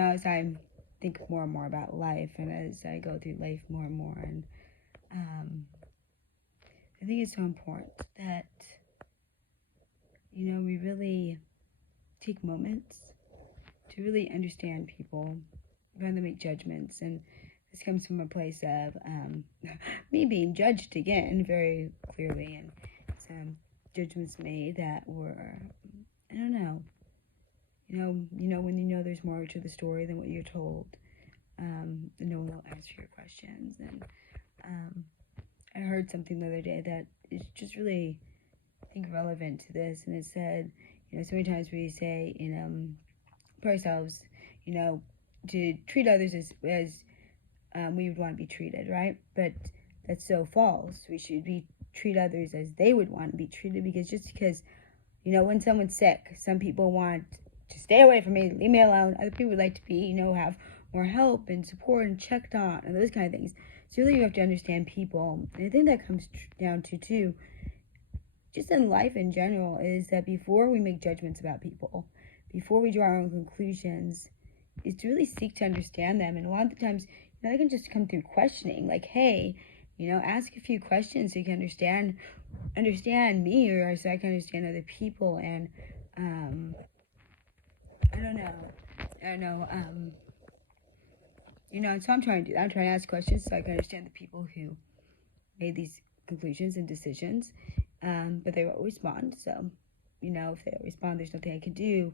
as I think more and more about life, and as I go through life more and more, and I think it's so important that, we really take moments to really understand people rather than make judgments. And this comes from a place of me being judged again very clearly, and some judgments made that were, I don't know, when there's more to the story than what you're told, no one will answer your questions. And I heard something the other day that is just really, I think, relevant to this, and it said, so many times we say, for ourselves, to treat others as we would want to be treated, right? But that's so false. We should treat others as they would want to be treated, because when someone's sick, some people want to stay away from me, leave me alone. Other people would like to be, have more help and support and checked on and those kind of things. So really you have to understand people. And I think that comes down to, too, just in life in general, is that before we make judgments about people, before we draw our own conclusions, is to really seek to understand them. And a lot of the times, that can just come through questioning, like, hey, ask a few questions so you can understand me, or so I can understand other people. And I don't know, so I'm trying to ask questions so I can understand the people who made these conclusions and decisions, but they won't respond. So, if they don't respond, there's nothing I can do,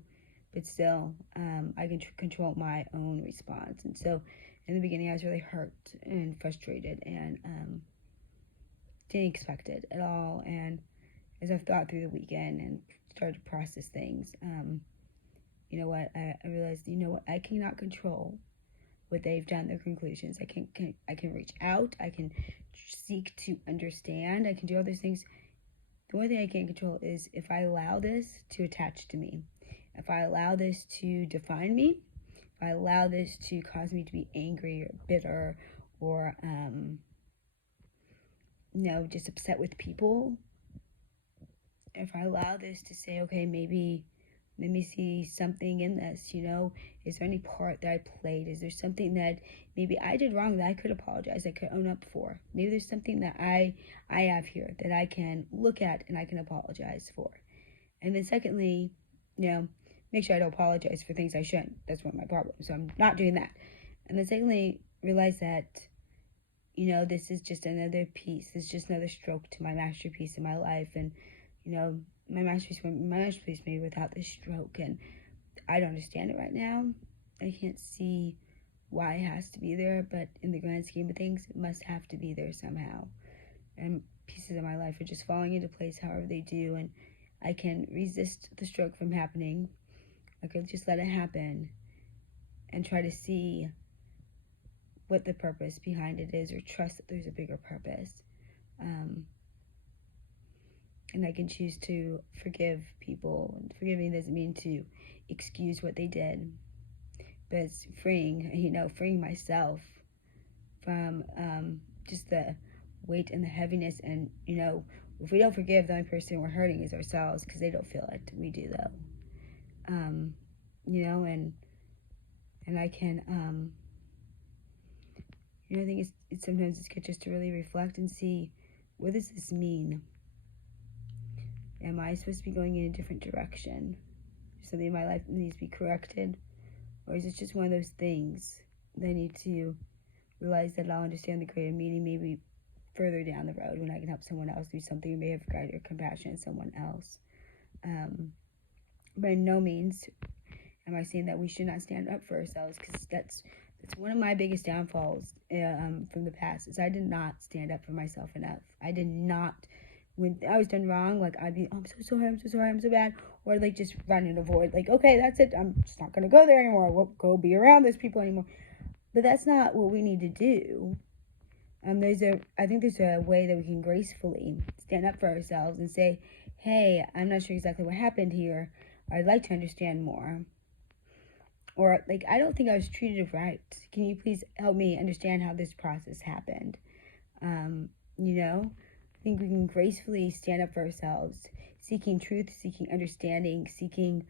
but still, I can control my own response. And so, in the beginning, I was really hurt and frustrated and didn't expect it at all. And as I've thought through the weekend and started to process things, I realized, I cannot control what they've done, their conclusions. I can reach out, I can seek to understand, I can do all those things. The only thing I can't control is if I allow this to attach to me, if I allow this to define me, if I allow this to cause me to be angry or bitter or just upset with people. If I allow this to say, okay, maybe let me see something in this, is there any part that I played? Is there something that maybe I did wrong that I could apologize, I could own up for? Maybe there's something that I have here that I can look at and I can apologize for. And then secondly, make sure I don't apologize for things I shouldn't. That's one of my problems. So I'm not doing that. And then secondly, realize that, this is just another piece. It's just another stroke to my masterpiece in my life. And, my masterpiece made without this stroke, and I don't understand it right now. I can't see why it has to be there, but in the grand scheme of things, it must have to be there somehow. And pieces of my life are just falling into place however they do, and I can resist the stroke from happening. I could just let it happen and try to see what the purpose behind it is, or trust that there's a bigger purpose. And I can choose to forgive people. And forgiving doesn't mean to excuse what they did, but it's freeing myself from just the weight and the heaviness. And, if we don't forgive, the only person we're hurting is ourselves, because they don't feel it. We do, though. And I can, I think it's sometimes it's good just to really reflect and see, what does this mean? Am I supposed to be going in a different direction? Is something in my life that needs to be corrected? Or is it just one of those things that I need to realize that I'll understand the greater meaning maybe further down the road when I can help someone else do something, or may have greater compassion in someone else? By no means am I saying that we should not stand up for ourselves, because that's one of my biggest downfalls from the past, is I did not stand up for myself enough. I did not. When I was done wrong, like, I'd be, I'm so sorry, I'm so bad. Or, like, just run and avoid. Like, okay, that's it. I'm just not going to go there anymore. I won't go be around those people anymore. But that's not what we need to do. I think there's a way that we can gracefully stand up for ourselves and say, hey, I'm not sure exactly what happened here. I'd like to understand more. Or, like, I don't think I was treated right. Can you please help me understand how this process happened? I think we can gracefully stand up for ourselves, seeking truth, seeking understanding, seeking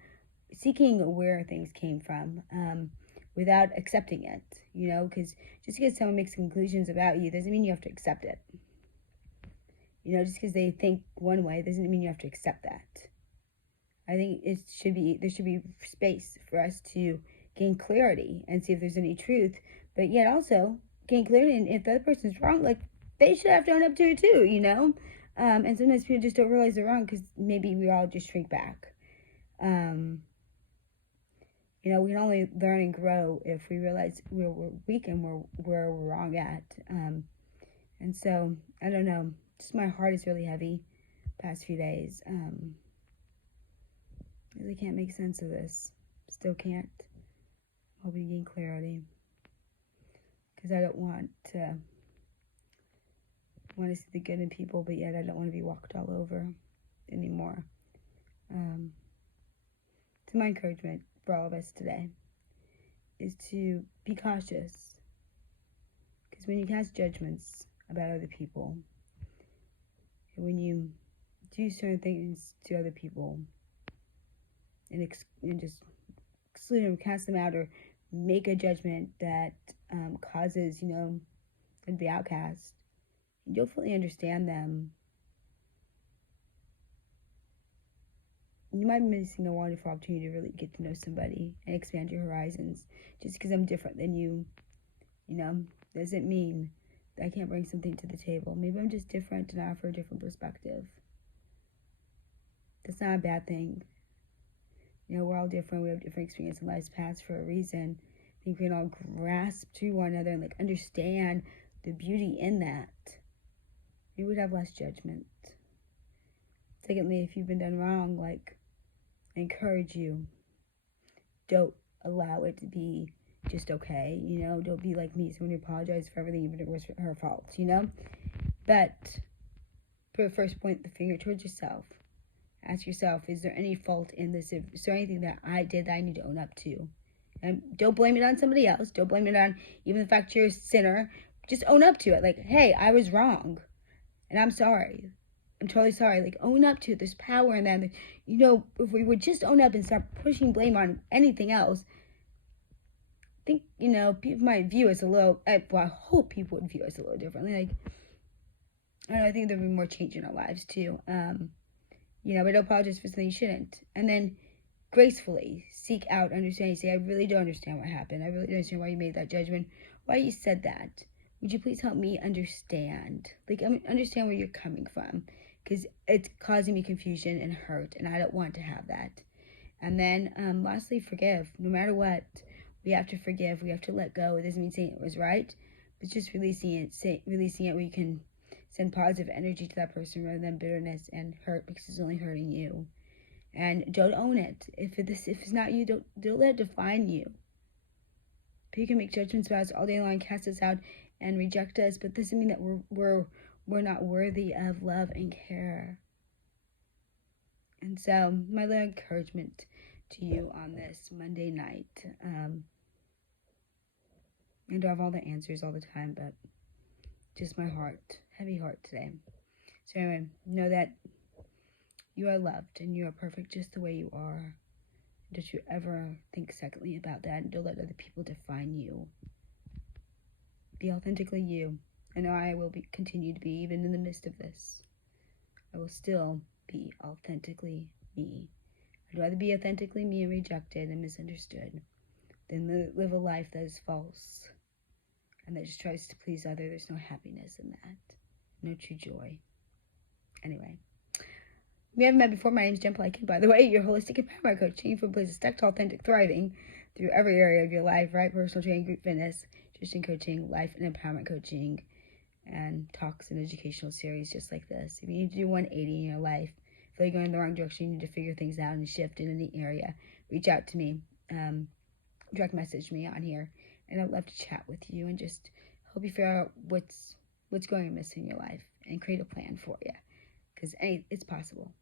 where things came from. without accepting it, because just because someone makes conclusions about you doesn't mean you have to accept it. Just because they think one way doesn't mean you have to accept that. I think there should be space for us to gain clarity and see if there's any truth, but yet also gain clarity. And if the other person's wrong, like, they should have to own up to it too. And sometimes people just don't realize they're wrong because maybe we all just shrink back. We can only learn and grow if we realize we're weak and where we're wrong at. And so, I don't know, just my heart is really heavy past few days. I can't make sense of this. Still can't. Hoping to gain clarity. Because I don't want to see the good in people, but yet I don't want to be walked all over anymore. So my encouragement for all of us today is to be cautious. Because when you cast judgments about other people, and when you do certain things to other people, and just exclude them, cast them out, or make a judgment that causes, them to be outcast, you'll fully understand them. You might be missing a wonderful opportunity to really get to know somebody and expand your horizons. Just because I'm different than you, doesn't mean that I can't bring something to the table. Maybe I'm just different and I offer a different perspective. That's not a bad thing. We're all different. We have different experiences in life's past for a reason. I think we can all grasp to one another and understand the beauty in that. We would have less judgment. Secondly, if you've been done wrong, I encourage you, don't allow it to be just okay. Don't be like me, someone who apologized for everything, even if it was her fault. But for the first, point the finger towards yourself. Ask yourself, is there any fault in this? Is there anything that I did that I need to own up to? And don't blame it on somebody else. Don't blame it on even the fact you're a sinner. Just own up to it. Hey, I was wrong. And I'm sorry. I'm totally sorry. Own up to it. There's power in that. If we would just own up and stop pushing blame on anything else, I think, people might view us a little, I hope people would view us a little differently. I think there'd be more change in our lives too. But don't apologize for something you shouldn't. And then gracefully seek out understanding. Say, I really don't understand what happened. I really don't understand why you made that judgment, why you said that. Would you please help me understand? Understand where you're coming from. Because it's causing me confusion and hurt, and I don't want to have that. And then, lastly, forgive. No matter what, we have to forgive. We have to let go. It doesn't mean saying it was right, but just releasing it where you can send positive energy to that person rather than bitterness and hurt, because it's only hurting you. And don't own it. If it's not you, don't let it define you. People can make judgments about us all day long, cast us out, and reject us, but this doesn't mean that we're not worthy of love and care. And so, my little encouragement to you on this Monday night. I don't have all the answers all the time, but just my heart, heavy heart today. So anyway, know that you are loved and you are perfect just the way you are. Don't you ever think secondly about that, and don't let other people define you. Be authentically you. I know I will continue to be, even in the midst of this. I will still be authentically me. I'd rather be authentically me and rejected and misunderstood than live a life that is false and that just tries to please others. There's no happiness in that. No true joy. Anyway. We haven't met before. My name is Jen Pelican, by the way, your holistic empowerment coach, taking from a place of stuck to authentic thriving through every area of your life, right? Personal training, group fitness, nutrition coaching, life and empowerment coaching, and talks and educational series just like this. If you need to do 180 in your life, feel you're going in the wrong direction, you need to figure things out and shift in any area, reach out to me, direct message me on here, and I'd love to chat with you and just help you figure out what's going amiss in your life and create a plan for you, because it's possible.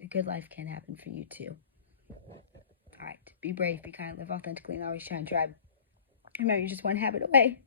A good life can happen for you too. All right, be brave, be kind, live authentically, and always shine. Tribe. Remember, you're just one habit away